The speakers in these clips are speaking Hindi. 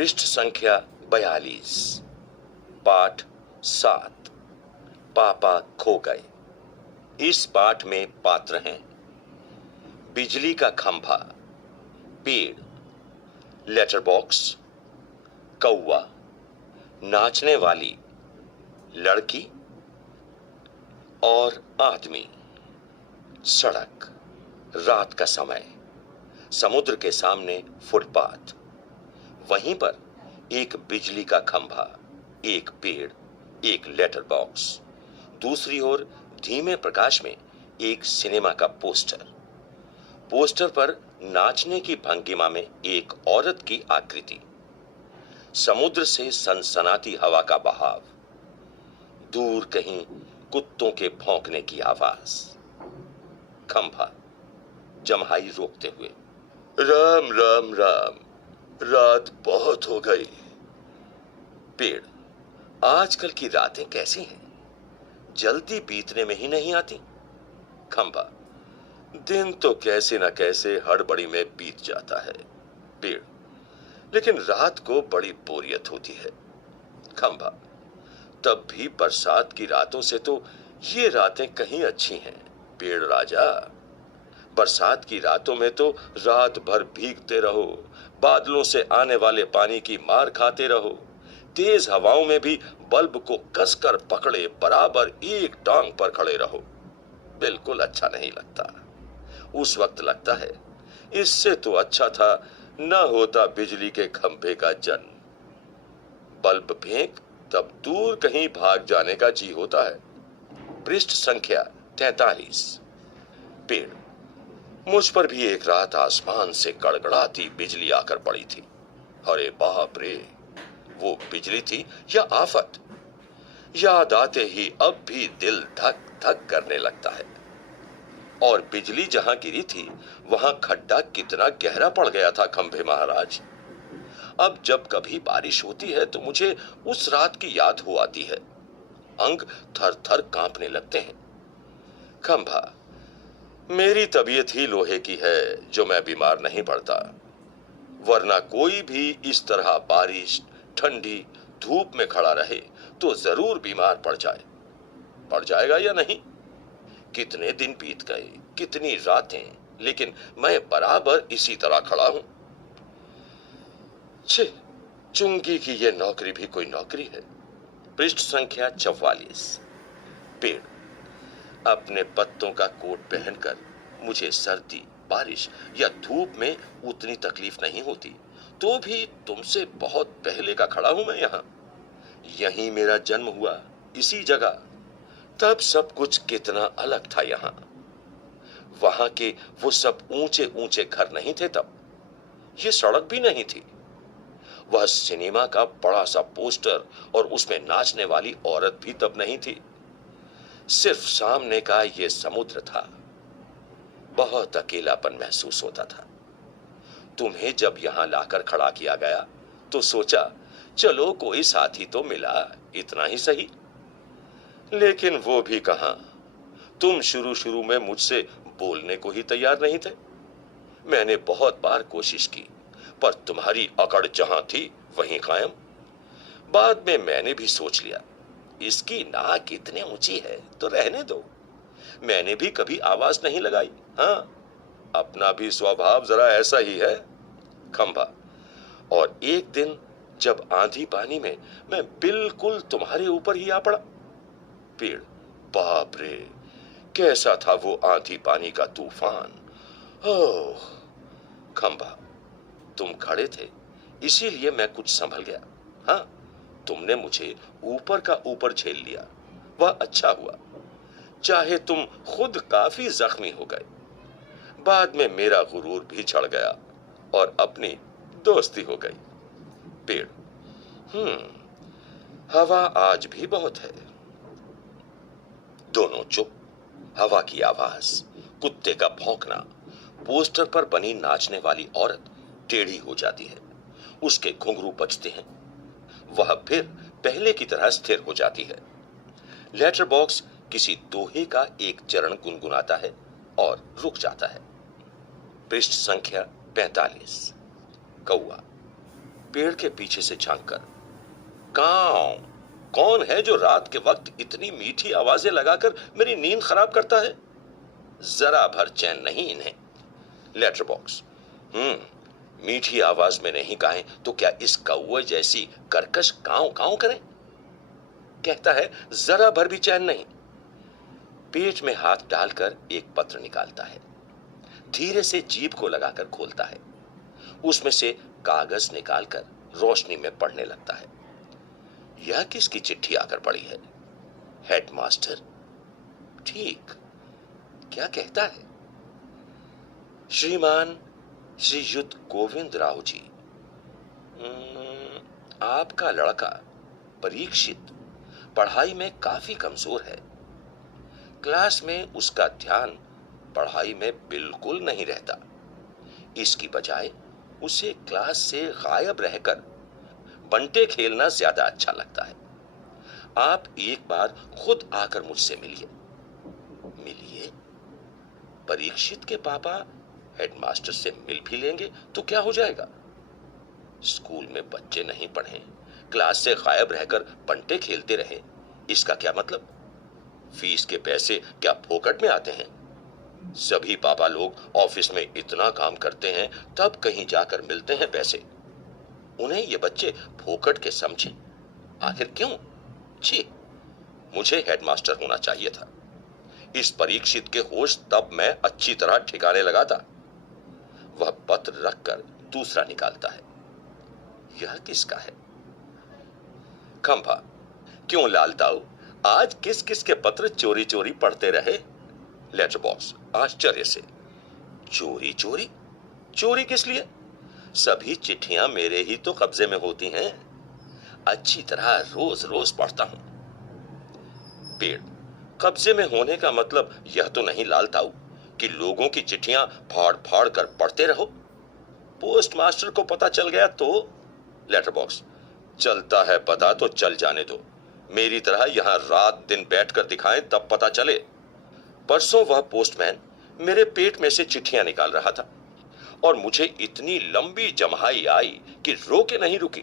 पृष्ठ संख्या 42, पाठ 7। पापा खो गए। इस पाठ में पात्र हैं बिजली का खंभा, पेड़, लेटर बॉक्स, कौवा, नाचने वाली लड़की और आदमी। सड़क, रात का समय, समुद्र के सामने फुटपाथ, वहीं पर एक बिजली का खंभा, एक पेड़, एक लेटर बॉक्स, दूसरी ओर धीमे प्रकाश में एक सिनेमा का पोस्टर। पोस्टर पर नाचने की भंगिमा में एक औरत की आकृति, समुद्र से सनसनाती हवा का बहाव, दूर कहीं कुत्तों के भौंकने की आवाज। खंभा जम्हाई रोकते हुए, राम राम राम, रात बहुत हो गई। पेड़, आजकल की रातें कैसी हैं? जल्दी बीतने में ही नहीं आती। खंभा, दिन तो कैसे न कैसे हड़बड़ी में बीत जाता है। पेड़, लेकिन रात को बड़ी बोरियत होती है। खंभा, तब भी बरसात की रातों से तो ये रातें कहीं अच्छी हैं। पेड़ राजा, बरसात की रातों में तो रात भर भीगते रहो, बादलों से आने वाले पानी की मार खाते रहो, तेज हवाओं में भी बल्ब को कसकर पकड़े बराबर एक टांग पर खड़े रहो। बिल्कुल अच्छा नहीं लगता। उस वक्त लगता है इससे तो अच्छा था न होता बिजली के खंभे का जन्म। बल्ब फेंक तब दूर कहीं भाग जाने का जी होता है। पृष्ठ संख्या 43। पेड़, मुझ पर भी एक रात आसमान से गड़गड़ाती बिजली आकर पड़ी थी। अरे बाप रे, वो बिजली थी या आफत? याद आते ही अब भी दिल धक धक करने लगता है। और बिजली जहां गिरी थी वहां खड्डा कितना गहरा पड़ गया था खंभे महाराज। अब जब कभी बारिश होती है तो मुझे उस रात की याद हो आती है। अंग थर थर कांपने लगते हैं। खंभा, मेरी तबीयत ही लोहे की है जो मैं बीमार नहीं पड़ता, वरना कोई भी इस तरह बारिश, ठंडी, धूप में खड़ा रहे तो जरूर बीमार पड़ जाए। पड़ जाएगा या नहीं? कितने दिन बीत गए, कितनी रातें, लेकिन मैं बराबर इसी तरह खड़ा हूं। छे, चुंगी की यह नौकरी भी कोई नौकरी है। पृष्ठ संख्या 44। पेड़, अपने पत्तों का कोट पहनकर मुझे सर्दी, बारिश या धूप में उतनी तकलीफ नहीं होती, तो भी तुमसे बहुत पहले का खड़ा हूं मैं यहां। यहीं मेरा जन्म हुआ, इसी जगह। तब सब कुछ कितना अलग था यहां। वहां के वो सब ऊंचे ऊंचे घर नहीं थे तब। ये सड़क भी नहीं थी। वह सिनेमा का बड़ा सा पोस्टर और उसमें नाचने वाली औरत भी तब नहीं थी। सिर्फ सामने का ये समुद्र था। बहुत अकेलापन महसूस होता था। तुम्हें जब यहां लाकर खड़ा किया गया तो सोचा चलो कोई साथी तो मिला, इतना ही सही। लेकिन वो भी कहां। तुम शुरू शुरू में मुझसे बोलने को ही तैयार नहीं थे। मैंने बहुत बार कोशिश की, पर तुम्हारी अकड़ जहां थी वहीं कायम। बाद में मैंने भी सोच लिया, इसकी नाक इतनी ऊंची है तो रहने दो। मैंने भी कभी आवाज नहीं लगाई। हाँ, अपना भी स्वभाव जरा ऐसा ही है। खंभा, और एक दिन जब आंधी पानी में मैं बिल्कुल तुम्हारे ऊपर ही आ पड़ा। पेड़, बाप रे, कैसा था वो आंधी पानी का तूफान। ओह। खंभा, तुम खड़े थे इसीलिए मैं कुछ संभल गया। हाँ, तुमने मुझे ऊपर का ऊपर झेल लिया, वह अच्छा हुआ। चाहे तुम खुद काफी जख्मी हो गए। बाद में मेरा गुरूर भी चढ़ गया और अपनी दोस्ती हो गई। पेड़, हवा आज भी बहुत है। दोनों चुप। हवा की आवाज, कुत्ते का भौंकना, पोस्टर पर बनी नाचने वाली औरत टेढ़ी हो जाती है, उसके घुंघरू बजते हैं। वह फिर पहले की तरह स्थिर हो जाती है। लेटर बॉक्स किसी दोहे का एक चरण गुनगुनाता है और रुक जाता है। पृष्ठ संख्या 45। कौवा, पेड़ के पीछे से झांककर, काऊ, कौन है जो रात के वक्त इतनी मीठी आवाजें लगाकर मेरी नींद खराब करता है? जरा भर चैन नहीं इन्हें। लेटर बॉक्स, मीठी आवाज में नहीं गाएं तो क्या इस कौवे जैसी कर्कश काऊ काऊ करें? कहता है जरा भर भी चैन नहीं। पेट में हाथ डालकर एक पत्र निकालता है, धीरे से जीभ को लगाकर खोलता है, उसमें से कागज निकालकर रोशनी में पढ़ने लगता है। यह किसकी चिट्ठी आकर पड़ी है? हेडमास्टर। ठीक, क्या कहता है? श्रीमान श्रीयुत गोविंद राव जी, आपका लड़का परीक्षित पढ़ाई में काफी कमजोर है। क्लास में उसका ध्यान पढ़ाई में बिल्कुल नहीं रहता। इसकी बजाय उसे क्लास से गायब रहकर बंटे खेलना ज्यादा अच्छा लगता है। आप एक बार खुद आकर मुझसे मिलिए। मिलिए? परीक्षित के पापा हेडमास्टर से मिल भी लेंगे तो क्या हो जाएगा? स्कूल में बच्चे नहीं पढ़े, क्लास से गायब रहकर बंटे खेलते रहे, इसका क्या मतलब? फीस के पैसे क्या फोकट में आते हैं? सभी पापा लोग ऑफिस में इतना काम करते हैं, तब कहीं जाकर मिलते हैं पैसे। उन्हें ये बच्चे फोकट के समझे, आखिर क्यों? छी, मुझे हेडमास्टर होना चाहिए था। इस परीक्षित के होश तब मैं अच्छी तरह ठिकाने लगा था। वह पत्र रखकर दूसरा निकालता है। यह किसका है? खंभा, क्यों लालताऊ, आज किस किस के पत्र चोरी चोरी पढ़ते रहे? लेटर बॉक्स आश्चर्य से, चोरी चोरी? चोरी किस लिए? सभी चिट्ठियां मेरे ही तो कब्जे में होती हैं। अच्छी तरह रोज रोज पढ़ता हूं। पेड़, कब्जे में होने का मतलब यह तो नहीं लालताऊ कि लोगों की चिट्ठियां फाड़ फाड़ कर पढ़ते रहो। पोस्ट मास्टर को पता चल गया तो? लेटर बॉक्स, चलता है पता तो चल जाने दो। मेरी तरह यहां रात दिन बैठकर दिखाएं तब पता चले। परसों वह पोस्टमैन मेरे पेट में से चिट्ठियां निकाल रहा था और मुझे इतनी लंबी जम्हाई आई कि रो के नहीं रुकी।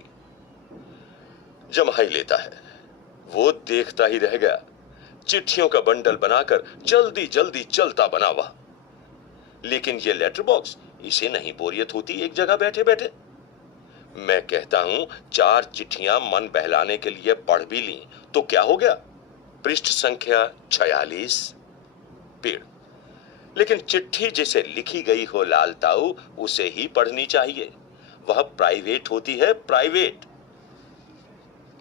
जम्हाई लेता है, वो देखता ही रह गया। चिट्ठियों का बंडल बनाकर जल्दी जल्दी चलता बना हुआ। लेकिन ये लेटर बॉक्स, इसे नहीं बोरियत होती एक जगह बैठे बैठे? मैं कहता हूं 4 चिट्ठियां मन बहलाने के लिए पढ़ भी ली तो क्या हो गया? पृष्ठ संख्या 46। पेड़, लेकिन चिट्ठी जिसे लिखी गई हो लालताऊ, उसे ही पढ़नी चाहिए। वह प्राइवेट होती है, प्राइवेट।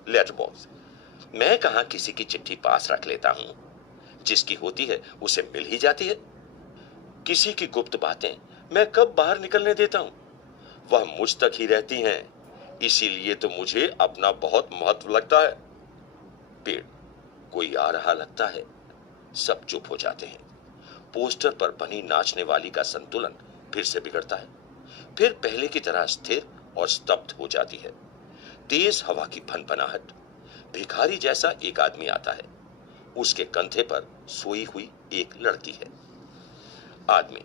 लेटर बॉक्स, मैं कहां किसी की चिट्ठी पास रख लेता हूं। जिसकी होती है उसे मिल ही जाती है। किसी की गुप्त बातें मैं कब बाहर निकलने देता हूं? वह मुझ तक ही रहती हैं। इसीलिए तो मुझे अपना बहुत महत्व लगता है। पेड़, कोई आ रहा लगता है। सब चुप हो जाते हैं। पोस्टर पर बनी नाचने वाली का संतुलन फिर से बिगड़ता है, फिर पहले की तरह स्थिर और स्तब्ध हो जाती है। तेज हवा की फनफनाहट। भिखारी जैसा एक आदमी आता है। उसके कंधे पर सोई हुई एक लड़की है। आदमी,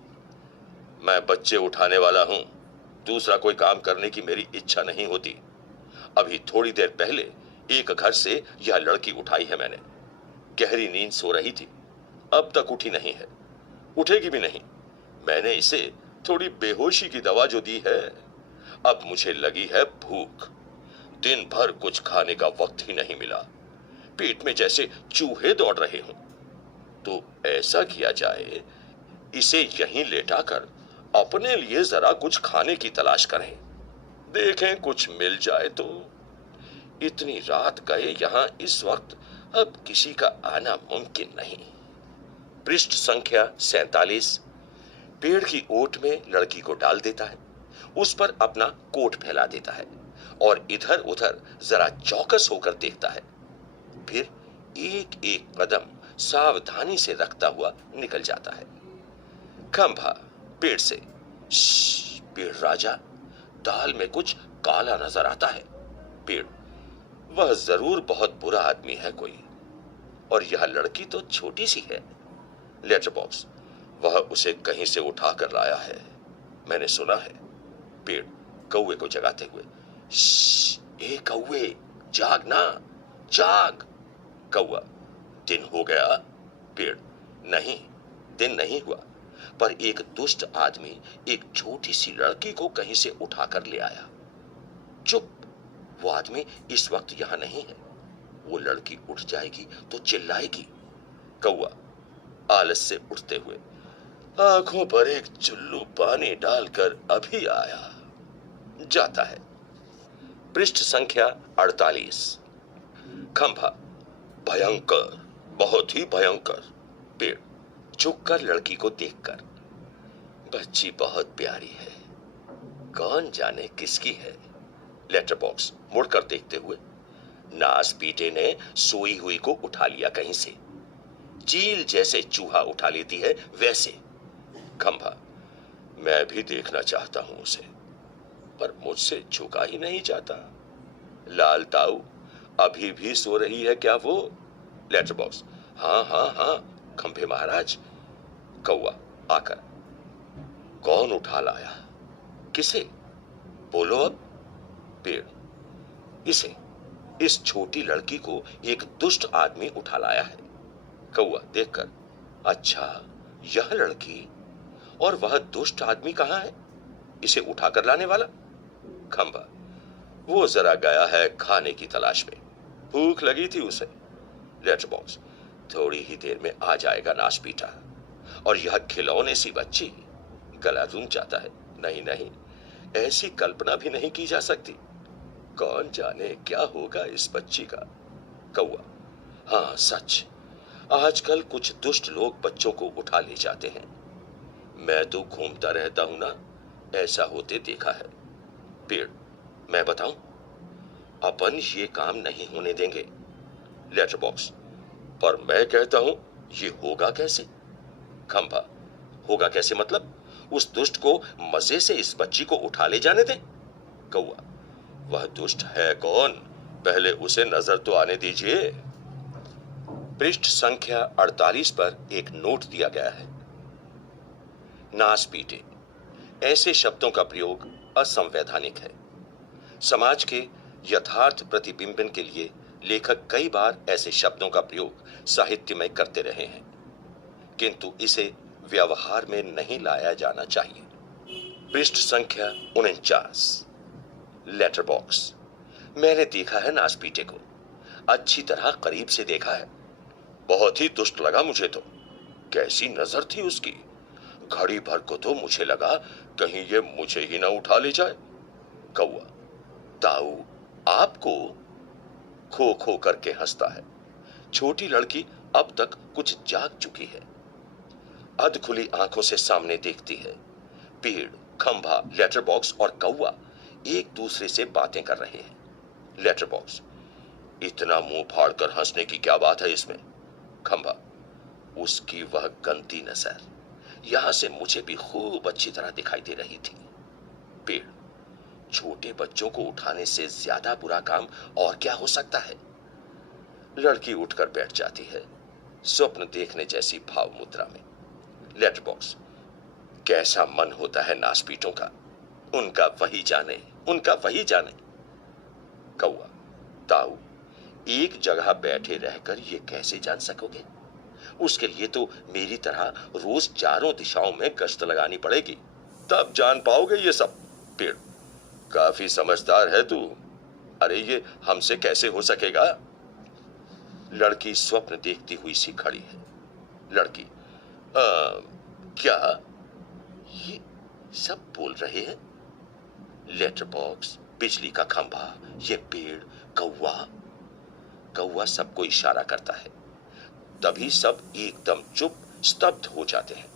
मैं बच्चे उठाने वाला हूं, दूसरा कोई काम करने की मेरी इच्छा नहीं होती। अभी थोड़ी देर पहले एक घर से यह लड़की उठाई है मैंने। गहरी नींद सो रही थी, अब तक उठी नहीं है, उठेगी भी नहीं। मैंने इसे थोड़ी बेहोशी की दवा जो दी है, अब मुझे लगी है भूख। दिन भर कुछ खाने का वक्त ही नहीं मिला। पेट में जैसे चूहे दौड़ रहे हों। तो ऐसा किया जाए, इसे यहीं लेटाकर अपने लिए जरा कुछ खाने की तलाश करें, देखें कुछ मिल जाए तो। इतनी रात गए यहां इस वक्त, अब किसी का आना मुमकिन नहीं। पृष्ठ संख्या 47। पेड़ की ओट में लड़की को डाल देता है, उस पर अपना कोट फैला देता है और इधर उधर जरा चौकस होकर देखता है। फिर एक एक कदम सावधानी से रखता हुआ निकल जाता है। खंभा पेड़ से, पेड़ राजा, दाल में कुछ काला नजर आता है। पेड़, वह जरूर बहुत बुरा आदमी है कोई, और यह लड़की तो छोटी सी है। लेटर बॉक्स, वह उसे कहीं से उठा कर लाया है, मैंने सुना है। पेड़ कौवे को जगाते हुए, ए कौवे, जाग ना, जाग। कौवा, दिन हो गया। पेड़, नहीं, दिन नहीं हुआ, पर एक दुष्ट आदमी एक छोटी सी लड़की को कहीं से उठाकर ले आया। चुप, वो आदमी इस वक्त यहां नहीं है। वो लड़की उठ जाएगी तो चिल्लाएगी। कौवा आलस से उठते हुए आंखों पर एक चुल्लू पानी डालकर अभी आया, जाता है। पृष्ठ संख्या 48। खंभा, भयंकर, बहुत ही भयंकर। पेड़, झुककर लड़की को देखकर, बच्ची बहुत प्यारी है, कौन जाने किसकी है। लेटर बॉक्स मुड़कर देखते हुए, नास पीटे ने सोई हुई को उठा लिया कहीं से, चील जैसे चूहा उठा लेती है वैसे। खंभा, मैं भी देखना चाहता हूं उसे, पर मुझसे झुका ही नहीं जाता। लाल ताऊ, अभी भी सो रही है क्या वो? लेटर बॉक्स, हाँ हाँ हाँ खंभे महाराज। कौवा आकर, कौन उठा लाया, किसे, बोलो अब। पेड़, इसे, इस छोटी लड़की को एक दुष्ट आदमी उठा लाया है। कौवा देखकर, अच्छा, यह लड़की, और वह दुष्ट आदमी कहां है, इसे उठाकर लाने वाला? खंभा, वो जरा गया है खाने की तलाश में, भूख लगी थी उसे। लेटर बॉक्स, थोड़ी ही देर में आ जाएगा नाश पीटा, और यह खिलौने सी बच्ची, गला रूंध जाता है। नहीं नहीं, ऐसी कल्पना भी नहीं की जा सकती, कौन जाने क्या होगा इस बच्ची का। कौवा, हाँ सच, आजकल कुछ दुष्ट लोग बच्चों को उठा ले जाते हैं, मैं तो घूमता रहता हूं ना, ऐसा होते देखा है। पेड़, मैं बताऊं, अपन ये काम नहीं होने देंगे। लेटर बॉक्स, पर मैं कहता हूं ये होगा कैसे? खंभा, होगा कैसे मतलब? उस दुष्ट को मजे से इस बच्ची को उठा ले जाने दें। कौवा, वह दुष्ट है कौन, पहले उसे नजर तो आने दीजिए। पृष्ठ संख्या 48 पर एक नोट दिया गया है। नास पीटे, ऐसे शब्दों का प्रयोग असंवैधानिक है। समाज के यथार्थ प्रतिबिंबन के लिए लेखक कई बार ऐसे शब्दों का प्रयोग साहित्य में करते रहे हैं, किंतु इसे व्यवहार में नहीं लाया जाना चाहिए। पृष्ठ संख्या 49। लेटर बॉक्स, मैंने देखा है नास पीटे को, अच्छी तरह करीब से देखा है, बहुत ही दुष्ट लगा मुझे तो, कैसी नजर थी उसकी, घड़ी भर को तो मुझे लगा कहीं ये मुझे ही ना उठा ले जाए। कौवा, ताऊ आपको? खो खो करके हंसता है। छोटी लड़की अब तक कुछ जाग चुकी है, अध खुली आंखों से सामने देखती है। पेड़, खंभा, लेटर बॉक्स और कौवा एक दूसरे से बातें कर रहे हैं। लेटर बॉक्स, इतना मुंह फाड़कर हंसने की क्या बात है इसमें? खंभा, उसकी वह गंदी नजर यहां से मुझे भी खूब अच्छी तरह दिखाई दे रही थी। पेड़, छोटे बच्चों को उठाने से ज्यादा बुरा काम और क्या हो सकता है? लड़की उठकर बैठ जाती है, स्वप्न देखने जैसी भाव मुद्रा में। लेटर बॉक्स, कैसा मन होता है नासपीटों का, उनका वही जाने, उनका वही जाने। कौवा, ताऊ एक जगह बैठे रहकर ये कैसे जान सकोगे? उसके लिए तो मेरी तरह रोज चारों दिशाओं में गश्त लगानी पड़ेगी, तब जान पाओगे ये सब। पेड़, काफी समझदार है तू, अरे ये हमसे कैसे हो सकेगा? लड़की स्वप्न देखती हुई सी खड़ी है। लड़की, क्या ये सब बोल रहे हैं? लेटर बॉक्स, बिजली का खंभा, ये पेड़, कौवा। कौवा सबको इशारा करता है, तभी सब एकदम चुप स्तब्ध हो जाते हैं।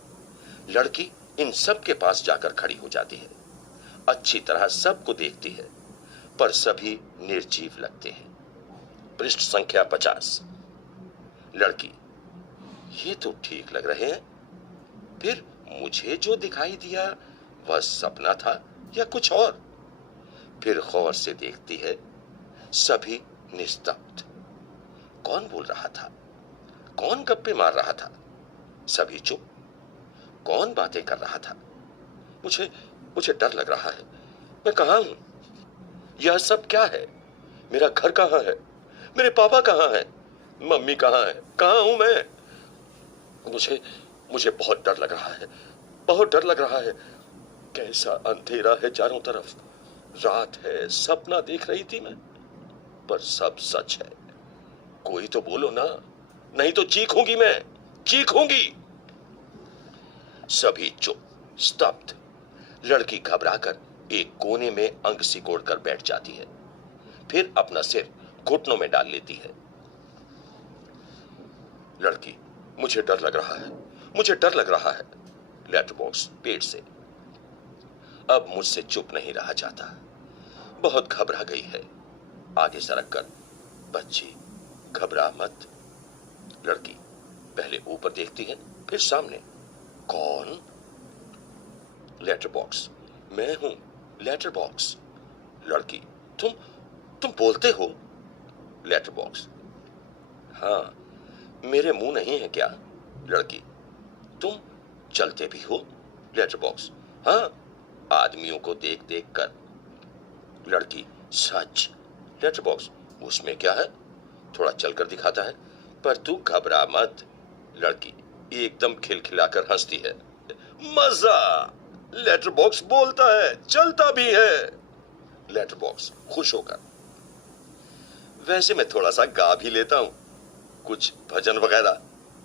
लड़की इन सब के पास जाकर खड़ी हो जाती है, अच्छी तरह सबको देखती है, पर सभी निर्जीव लगते हैं। पृष्ठ संख्या 50। लड़की, ये तो ठीक लग रहे हैं, फिर मुझे जो दिखाई दिया वह सपना था या कुछ और? फिर गौर से देखती है, सभी निस्तब्ध। कौन बोल रहा था, कौन गप्पे मार रहा था? सभी चुप। कौन बातें कर रहा था? मुझे डर लग रहा है, मैं कहां हूं? यह सब क्या है? मेरा घर कहाँ है? मेरे पापा कहाँ हैं? मम्मी कहाँ है? कहाँ हूं मैं? मुझे मुझे बहुत डर लग रहा है, बहुत डर लग रहा है। कैसा अंधेरा है चारों तरफ। रात है, सपना देख रही थी मैं, पर सब सच है। कोई तो बोलो ना, नहीं तो चीखूंगी मैं, चीखूंगी। सभी चुप, स्तब्ध। लड़की घबराकर एक कोने में अंग सिकोड़कर बैठ जाती है, फिर अपना सिर घुटनों में डाल लेती है। लड़की, मुझे डर लग रहा है, मुझे डर लग रहा है। लेटर बॉक्स पेट से। अब मुझसे चुप नहीं रहा जाता, बहुत घबरा गई है। आगे सरक कर, बच्ची घबरा मत। लड़की पहले ऊपर देखती है, फिर सामने। कौन? लेटर बॉक्स, मैं हूं लेटर बॉक्स। लड़की, तुम बोलते हो? लेटर बॉक्स, हाँ, मेरे मुंह नहीं है क्या? लड़की, तुम चलते भी हो? लेटर बॉक्स, हाँ, आदमियों को देख देख कर। लड़की, सच? लेटर बॉक्स, उसमें क्या है, थोड़ा चलकर दिखाता है, पर तू घबरा मत। लड़की एकदम खिलखिलाकर हंसती है। मजा! लेटर बॉक्स बोलता है, चलता भी है। लेटर बॉक्स खुश होकर, वैसे मैं थोड़ा सा गा भी लेता हूं, कुछ भजन वगैरह।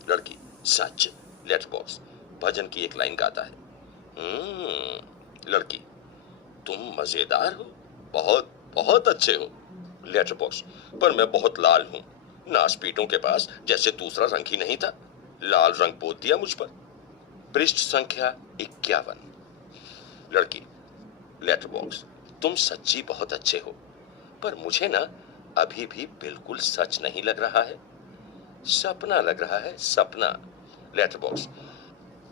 लड़की, सच? लेटर बॉक्स भजन की एक लाइन गाता है। लड़की, तुम मजेदार हो, बहुत बहुत अच्छे हो। लेटर बॉक्स, पर मैं बहुत लाल हूं, नासपीटों के पास जैसे दूसरा रंग ही नहीं था, लाल रंग पोत दिया मुझ पर। पृष्ठ संख्या 51। लड़की, लेटर बॉक्स, तुम सच्ची बहुत अच्छे हो, पर मुझे ना अभी भी बिल्कुल सच नहीं लग रहा है, सपना लग रहा है, सपना। लेटर बॉक्स,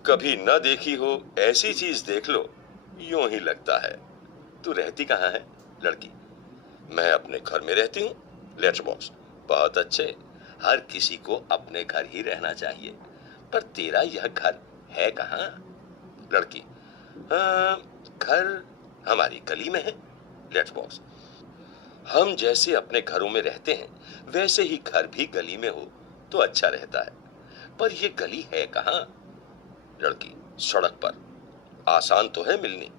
कभी न देखी हो ऐसी चीज देख लो, यूं ही लगता है। तू रहती कहाँ है? लड़की, मैं अपने घर में रहती हूँ। लेटर बॉक्स, बहुत अच्छे, हर किसी को अपने घर ही रहना चाहिए, पर तेरा यह घर है कहाँ? लड़की, घर हमारी गली में है। लेटर बॉक्स, हम जैसे अपने घरों में रहते हैं, वैसे ही घर भी गली में हो तो अच्छा रहता है, पर यह गली है कहाँ? लड़की, सड़क पर। आसान तो है मिलनी,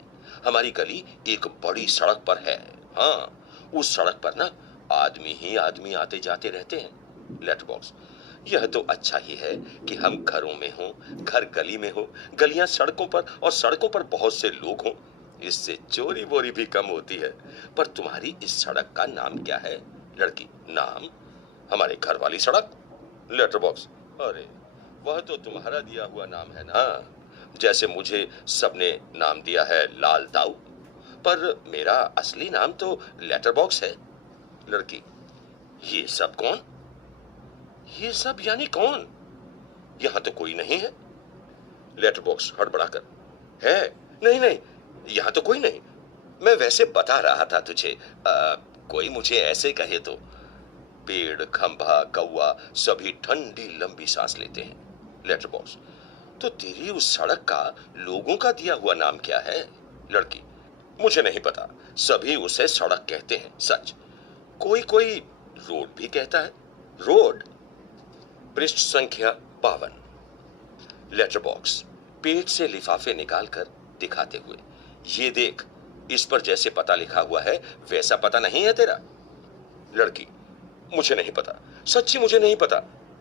हमारी गली एक बड़ी सड़क पर है। हाँ, उस सड़क पर ना आदमी ही आदमी आते जाते रहते हैं। लेटर बॉक्स, यह तो अच्छा ही है कि हम घरों में हो, घर गली में हो, गलियां सड़कों पर और सड़कों पर बहुत से लोग हों, इससे चोरी वोरी भी कम होती है। पर तुम्हारी इस सड़क का नाम क्या है? लड़की, नाम हमारे घर वाली सड़क। लेटर बॉक्स, अरे वह तो तुम्हारा दिया हुआ नाम है ना, जैसे मुझे सबने नाम दिया है लाल दाऊ, पर मेरा असली नाम तो लेटर बॉक्स है। लड़की, ये सब कौन? ये सब यानी कौन? यहां तो कोई नहीं है। लेटर बॉक्स हड़बड़ाकर, है? नहीं नहीं, यहां तो कोई नहीं, मैं वैसे बता रहा था तुझे, कोई मुझे ऐसे कहे तो। पेड़, खंभा, कौवा सभी ठंडी लंबी सांस लेते हैं। लेटर बॉक्स, तो तेरी उस सड़क का लोगों का दिया हुआ नाम क्या है? लड़की, मुझे नहीं पता, सभी उसे सड़क कहते हैं। सच? कोई कोई रोड भी कहता है। रोड? पृष्ठ संख्या 52। लेटर बॉक्स पेट से लिफाफे निकालकर दिखाते हुए, ये देख, इस पर जैसे पता लिखा हुआ है वैसा पता नहीं है तेरा। लड़की, मुझे नहीं पता, सच्ची मुझे नहीं पता।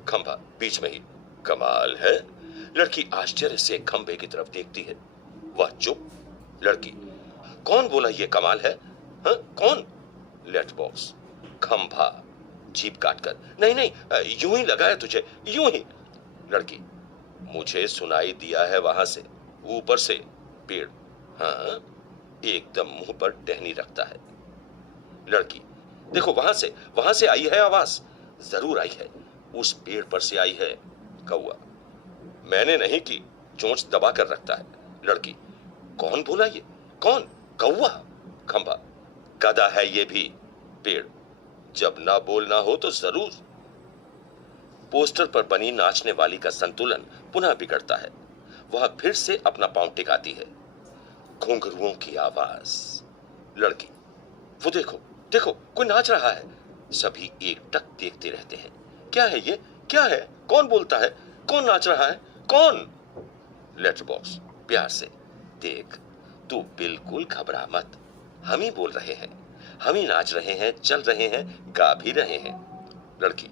खंभा बीच में ही, कमाल है। लड़की आश्चर्य से खंभे की तरफ देखती है। वह चुप। लड़की, कौन बोला ये कमाल है? हाँ, कौन? लेटर बॉक्स, खंभा जीभ काटकर, नहीं नहीं, यूं ही लगा है तुझे, यूं ही। लड़की, मुझे सुनाई दिया है वहां से, ऊपर से। पेड़, हाँ, एकदम मुंह पर टहनी रखता है। लड़की, देखो वहां से आई है आवाज, जरूर आई है, उस पेड़ पर से आई है। कौवा, मैंने नहीं की, चोंच दबा कर रखता है। लड़की, कौन बोला ये? कौन? कौवा? खंभा, गधा है ये भी। पेड़, जब ना बोलना हो तो जरूर। पोस्टर पर बनी नाचने वाली का संतुलन पुनः बिगड़ता है, वह फिर से अपना पांव टिकाती है। घुंघरुओं की आवाज। लड़की, वो देखो, देखो कोई नाच रहा है। सभी एकटक देखते रहते हैं। क्या है ये? क्या है? कौन बोलता है? कौन नाच रहा है? कौन? लेटर बॉक्स प्यार से, देख तू बिल्कुल घबरा मत। हम ही बोल रहे हैं, हम ही नाच रहे हैं, चल रहे हैं, गा भी रहे हैं। लड़की,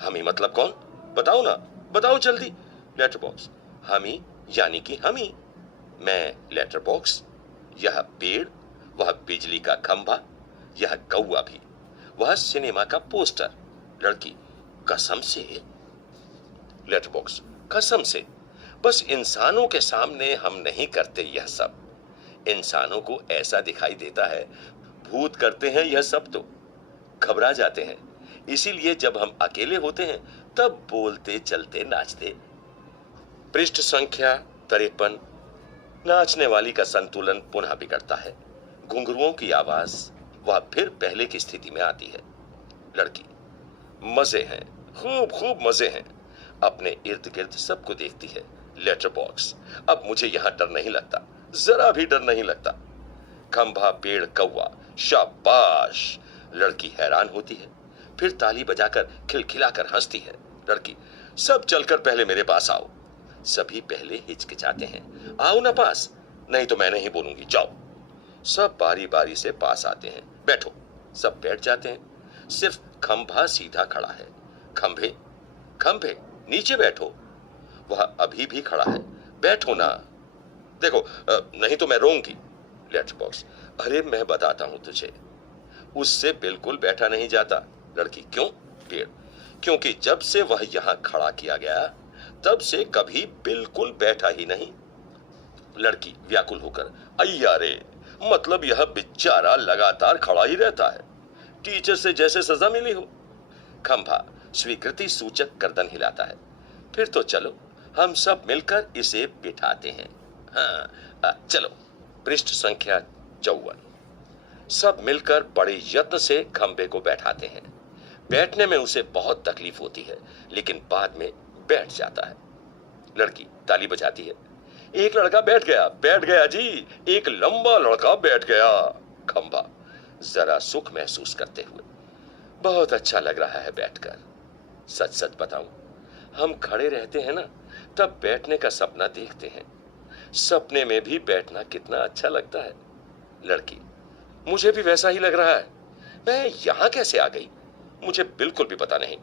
हम ही मतलब कौन? बताओ ना, बताओ जल्दी। लेटर बॉक्स, हम ही यानी कि हम ही। मैं लेटर बॉक्स, यह पेड़, वह बिजली का खंभा, यह कौवा भी, वह सिनेमा का पोस्टर। लड़की, कसम से? लेटर बॉक्स, कसम से। बस इंसानों के सामने हम नहीं करते यह सब। इंसानों को ऐसा दिखाई देता है, भूत करते हैं यह सब तो घबरा जाते हैं। इसीलिए जब हम अकेले होते हैं तब बोलते चलते नाचते। पृष्ठ संख्या 53। नाचने वाली का संतुलन पुनः बिगड़ता है। घुंघरुओं की आवाज वह फिर पहले की स्थिति में आती है। लड़की, मजे हैं, खूब खूब मजे हैं। अपने इर्द गिर्द सबको देखती है। लेटर बॉक्स, अब मुझे यहां डर नहीं लगता, जरा भी डर नहीं लगता। खंभा, पेड़, कौवा, शाबाश। लड़की हैरान होती है, फिर ताली बजाकर खिलखिलाकर हंसती है। लड़की, सब चलकर पहले मेरे पास आओ। सभी पहले हिचकिचाते हैं। आओ ना पास, नहीं तो मैं नहीं बोलूंगी, जाओ। सब बारी बारी से पास आते हैं। बैठो। सब बैठ जाते हैं। सिर्फ खंभा सीधा खड़ा है। खंभे, खंभे नीचे बैठो। वह अभी भी खड़ा है। बैठो ना। देखो नहीं तो मैं रोऊंगी। लेटर बॉक्स, अरे मैं बताता हूं तुझे, उससे बिल्कुल बैठा नहीं जाता। लड़की, क्यों? पेड़, क्योंकि जब से वह यहां खड़ा किया गया तब से कभी बिल्कुल बैठा ही नहीं। लड़की व्याकुल होकर, अय्या रे, मतलब यह बेचारा लगातार खड़ा ही रहता है, टीचर से जैसे सजा मिली हो। खंभा स्वीकृति सूचक गर्दन हिलाता है। फिर तो चलो हम सब मिलकर इसे बिठाते हैं। हाँ चलो। पृष्ठ संख्या 54। सब मिलकर बड़े यत्न से खंभे को बैठाते हैं। बैठने में उसे बहुत तकलीफ होती है, लेकिन बाद में बैठ जाता है। लड़की ताली बजाती है। एक लड़का बैठ गया जी, एक लंबा लड़का बैठ गया। खंभा जरा सुख महसूस करते हुए, बहुत अच्छा लग रहा है बैठकर। सच सच बताऊं, हम खड़े रहते हैं ना, तब बैठने का सपना देखते हैं। सपने में भी बैठना कितना अच्छा लगता है। लड़की, मुझे भी वैसा ही लग रहा है। मैं यहां कैसे आ गई, मुझे बिल्कुल भी पता नहीं।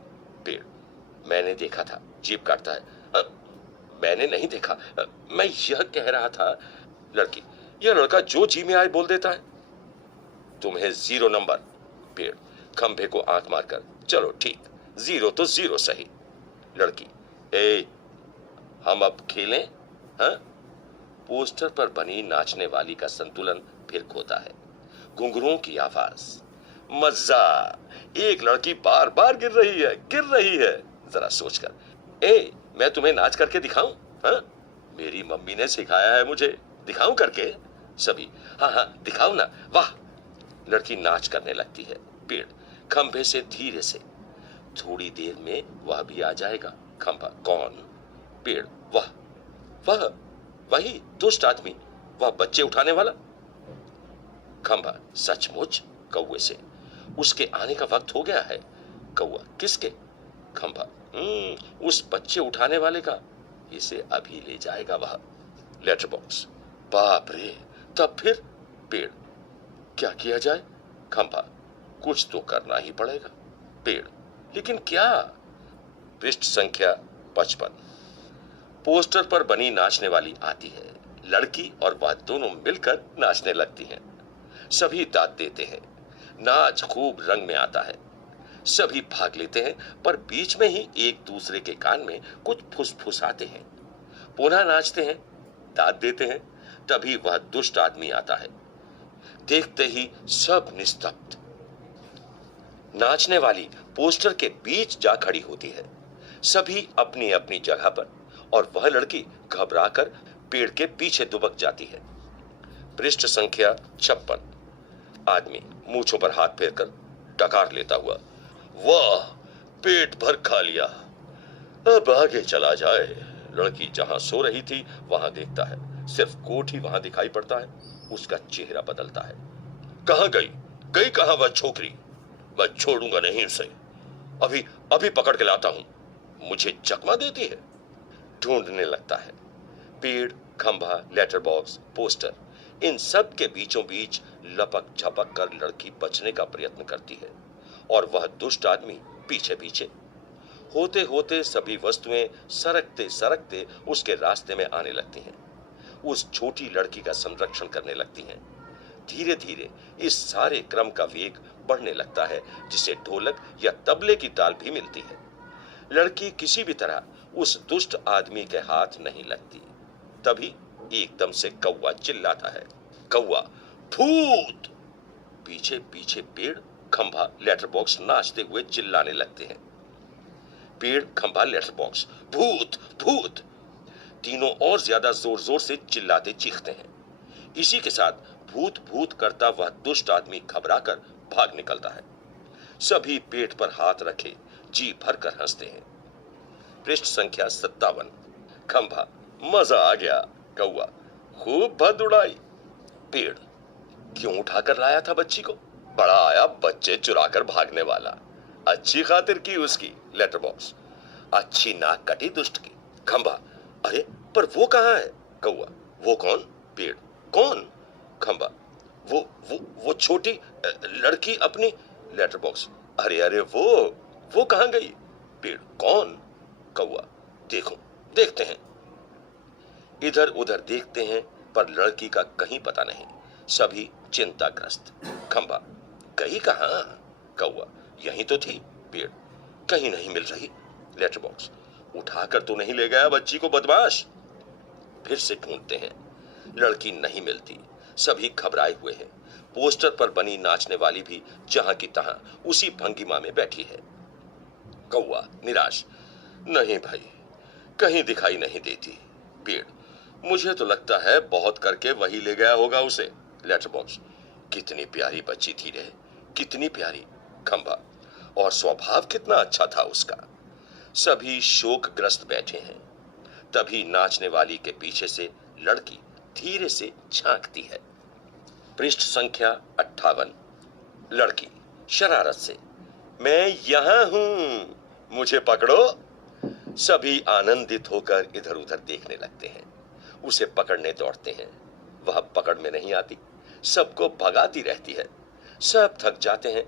पेड़, मैंने देखा था, जीभ काटता है। मैंने नहीं देखा, मैं यह कह रहा था। लड़की, यह लड़का जो जी में आए बोल देता है। तुम्हें 0 नंबर। पेड़ खंभे को आंख मारकर, चलो ठीक, 0 तो 0 सही। लड़की, ए, हम अब खेलें? हाँ? पोस्टर पर बनी नाचने वाली का संतुलन फिर खोता है। घुंघरुओं की आवाज, मजा। एक लड़की बार बार गिर रही है। जरा सोचकर, ए, मैं तुम्हें नाच करके दिखाऊं? हाँ? मेरी मम्मी ने सिखाया है मुझे, दिखाऊं करके? सभी, हाँ हाँ दिखाओ ना, वाह। लड़की नाच करने लगती है। पेड़ खंभे से धीरे से, थोड़ी देर में वह भी आ जाएगा। खंभा, कौन? पेड़, वाह वह, वही दुष्ट आदमी, वह बच्चे उठाने वाला। खंभा, सचमुच? कौवे से, उसके आने का वक्त हो गया है। कौवा, किसके? खंभा, उस बच्चे उठाने वाले का, इसे अभी ले जाएगा वह। लेटर बॉक्स, बाप रे, तब फिर? पेड़, क्या किया जाए? खंभा, कुछ तो करना ही पड़ेगा। पेड़, लेकिन क्या? पृष्ठ संख्या 55। पोस्टर पर बनी नाचने वाली आती है। लड़की और वह दोनों मिलकर नाचने लगती हैं। सभी दाद देते हैं। नाच खूब रंग में आता है। सभी भाग लेते हैं, पर बीच में ही एक दूसरे के कान में कुछ फुसफुसाते हैं। पुनः नाचते हैं, दाद देते हैं। तभी वह दुष्ट आदमी आता है। देखते ही सब निस्तब्ध। नाचने वाली पोस्टर के बीच जा खड़ी होती है। सभी अपनी अपनी जगह पर, और वह लड़की घबराकर पेड़ के पीछे दुबक जाती है। पृष्ठ संख्या 56। आदमी मूंछों पर हाथ फेरकर डकार लेता हुआ, वाह, पेट भर खा लिया, अब आगे चला जाए। लड़की जहां सो रही थी वहां देखता है, सिर्फ कोट ही वहां दिखाई पड़ता है। उसका चेहरा बदलता है। कहां गई? गई कहां वह छोकरी? मैं छोड़ूंगा नहीं उसे। अभी अभी पकड़ के लाता हूं। मुझे चकमा देती है। ढूंढने लगता है। पेड़, खंभा, लेटर बॉक्स, पोस्टर, इन सब के बीचों बीच लपक झपक कर लड़की बचने का प्रयत्न करती है और वह दुष्ट आदमी पीछे पीछे। होते होते सभी वस्तुएं सरकते सरकते उसके रास्ते में आने लगती हैं। उस छोटी लड़की का संरक्षण करने लगती हैं। धीरे धीरे इस सारे क्रम का वेग बढ़ने लगता है, जिसे ढोलक या तबले की ताल भी मिलती है। लड़की किसी भी तरह उस दुष्ट आदमी के हाथ नहीं लगती। तभी एकदम से कौवा चिल्लाता है, कौवा, भूत! पीछे पीछे पेड़, खंभा, लेटर बॉक्स नाचते हुए चिल्लाने लगते हैं। पेड़, खंभा, लेटर बॉक्स, भूत भूत! तीनों और ज्यादा जोर जोर से चिल्लाते चीखते हैं। इसी के साथ भूत भूत करता वह दुष्ट आदमी घबराकर भाग निकलता है। सभी पेट पर हाथ रखे जी भर कर हंसते हैं। पृष्ठ संख्या 57। खंभा, मजा आ गया। कौवा, खूब भद उड़ाई। पेड़, क्यों उठाकर लाया था बच्ची को? बड़ा आया बच्चे चुराकर भागने वाला। अच्छी खातिर की उसकी। लेटर बॉक्स, अच्छी नाक कटी दुष्ट की। खंभा, अरे पर वो कहां है? कौवा, वो कौन? पेड़, कौन? खंभा, वो छोटी लड़की अपनी। लेटर बॉक्स, अरे अरे वो कहां गई? पेड़, कौन? कौवा, देखो, देखते हैं। इधर उधर देखते हैं पर लड़की का कहीं पता नहीं। सभी चिंताग्रस्त। खंभा, गई कहां? कौवा, यहीं तो थी। पेड़, कहीं नहीं मिल रही। लेटर बॉक्स, उठाकर तो नहीं ले गया बच्ची को बदमाश? फिर से ढूंढते हैं, लड़की नहीं मिलती। सभी घबराए हुए हैं। पोस्टर पर बनी नाचने वाली भी जहां की तहां उसी भंगिमा में बैठी है। कौवा निराश, नहीं भाई, कहीं दिखाई नहीं देती। पेड़, मुझे तो लगता है बहुत करके वही ले गया होगा उसे। लेटर बॉक्स, कितनी प्यारी बच्ची थी रे, कितनी प्यारी। खंभा, और स्वभाव कितना अच्छा था उसका। सभी शोकग्रस्त बैठे हैं। तभी नाचने वाली के पीछे से लड़की धीरे से झांकती है। पृष्ठ संख्या 58। लड़की शरारत से, मैं यहां हूं, मुझे पकड़ो। सभी आनंदित होकर इधर उधर देखने लगते हैं। उसे पकड़ने दौड़ते हैं। वह पकड़ में नहीं आती, सबको भगाती रहती है। सब थक जाते हैं।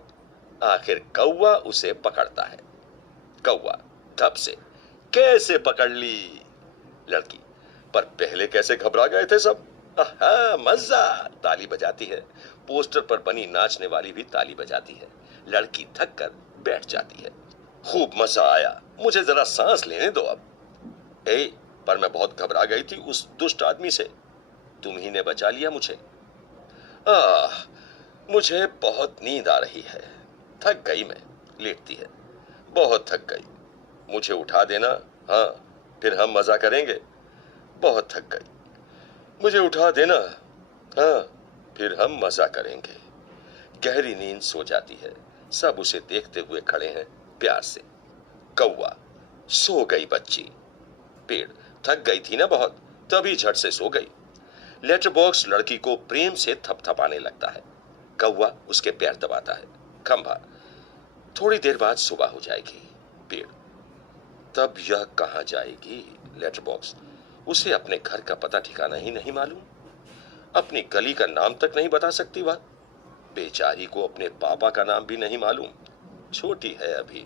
आखिर कौवा उसे पकड़ता है। कौवा धप से, कैसे पकड़ ली? लड़की, पर पहले कैसे घबरा गए थे सब? आहा, मजा! ताली बजाती है। पोस्टर पर बनी नाचने वाली भी ताली बजाती है। लड़की थक कर बैठ जाती है। खूब मजा आया, मुझे जरा सांस लेने दो अब। पर मैं बहुत घबरा गई थी उस दुष्ट आदमी से। तुम ही ने बचा लिया मुझे। मुझे बहुत नींद आ रही है। थक गई मैं। लेटती है। बहुत थक गई, मुझे उठा देना। हाँ, फिर हम मजा करेंगे। बहुत थक गई, मुझे उठा देना। हाँ, फिर हम मजा करेंगे। गहरी नींद सो जाती है। सब उसे देखते हुए खड़े हैं प्यार से। कौवा, सो गई बच्ची। पेड़, थक गई थी ना बहुत, तभी झट से सो गई। लेटर बॉक्स लड़की को प्रेम से थपथपाने लगता है। कौवा उसके पैर दबाता है। खंभा, थोड़ी देर बाद सुबह हो जाएगी। पेड़, तब यह कहां जाएगी? लेटर बॉक्स, उसे अपने घर का पता ठिकाना ही नहीं मालूम। अपनी गली का नाम तक नहीं बता सकती वह। बेचारी को अपने पापा का नाम भी नहीं मालूम। छोटी है अभी।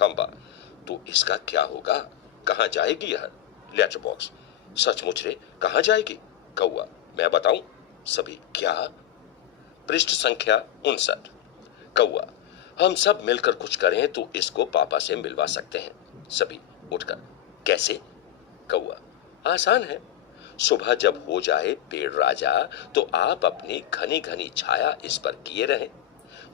खंभा, तो इसका क्या होगा? कहां जाएगी यह? लेटर बॉक्स, सचमुच रे, कहां जाएगी? कौवा, मैं बताऊं? सभी, क्या? पृष्ठ संख्या 59। कौवा, हम सब मिलकर कुछ करें तो इसको पापा से मिलवा सकते हैं। सभी उठकर, कैसे? कौवा, आसान है। सुबह जब हो जाए पेड़ राजा, तो आप अपनी घनी घनी छाया इस पर किए रहें।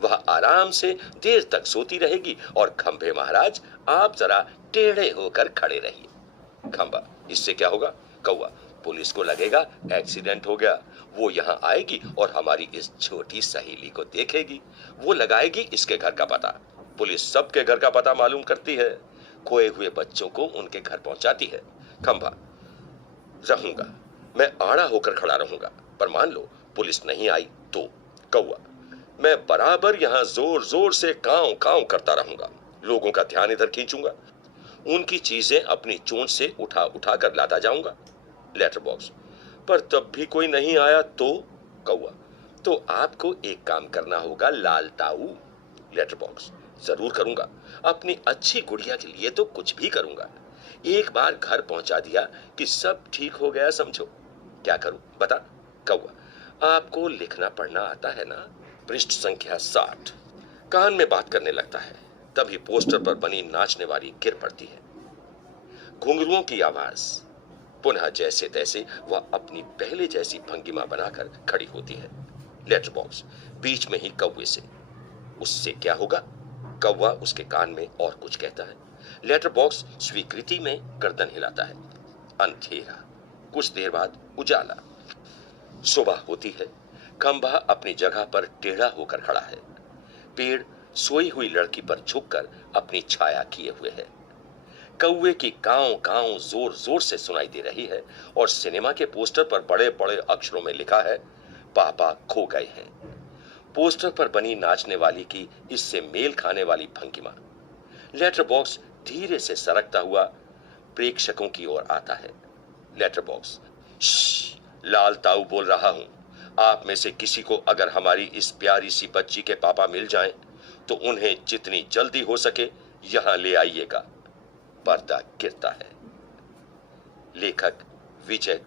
वह आराम से देर तक सोती रहेगी और खंभे महाराज आप जरा टेढ़े होकर खड़े रहिए। खंभा, इससे क्या होगा? कौवा, पुलिस को लगेगा एक्सीडेंट हो गया। वो यहाँ आएगी और हमारी इस छोटी सहेली को देखेगी। वो लगाएगी इसके घर का पता। पुलिस सबके घर का पता मालूम करती है। खोए हुए बच्चों को उनके घर पहुंचाती है। खंभा, रहूंगा, मैं आड़ा होकर खड़ा रहूंगा, पर मान लो पुलिस नहीं आई तो? कौवा, मैं बराबर यहां जोर जोर से कांव कांव करता रहूंगा, लोगों का ध्यान इधर खींचूंगा, उनकी चीजें अपनी चोंच से उठा उठा कर लाता जाऊंगा। लेटर बॉक्स, पर तब भी कोई नहीं आया तो? कौआ, तो आपको एक काम करना होगा लाल ताऊ। लेटर बॉक्स, जरूर करूंगा, अपनी अच्छी गुड़िया के लिए तो कुछ भी करूंगा। एक बार घर पहुंचा दिया कि सब ठीक हो गया समझो। क्या करूं बता? कौआ, आपको लिखना पढ़ना आता है ना? पृष्ठ संख्या 60। कान में बात करने लगता है, तभी पोस्टर पर बनी नाचने वाली गिर पड़ती है। घुंघरुओं की आवाज। पुनः जैसे तैसे वह अपनी पहले जैसी भंगिमा बनाकर खड़ी होती है। लेटर बॉक्स, बीच में ही कौवे से, उससे क्या होगा? कौवा उसके कान में और कुछ कहता है। लेटर बॉक्स स्वीकृति में गर्दन हिलाता है। अंधेरा, कुछ देर बाद उजाला। सुबह होती है। खंभा अपनी जगह पर टेढ़ा होकर खड़ा है। पेड़ सोई हुई लड़की पर झुककर अपनी छाया किए हुए है। कौवे की कांव कांव जोर जोर से सुनाई दे रही है और सिनेमा के पोस्टर पर बड़े बड़े अक्षरों में लिखा है, पापा खो गए हैं। पोस्टर पर बनी नाचने वाली की इससे मेल खाने वाली भंगिमा। लेटर बॉक्स धीरे से सरकता हुआ प्रेक्षकों की ओर आता है। लेटर बॉक्स, लाल ताऊ बोल रहा हूं, आप में से किसी को अगर हमारी इस प्यारी सी बच्ची के पापा मिल जाएं, तो उन्हें जितनी जल्दी हो सके यहां ले आइएगा। पर्दा गिरता है। लेखक विजय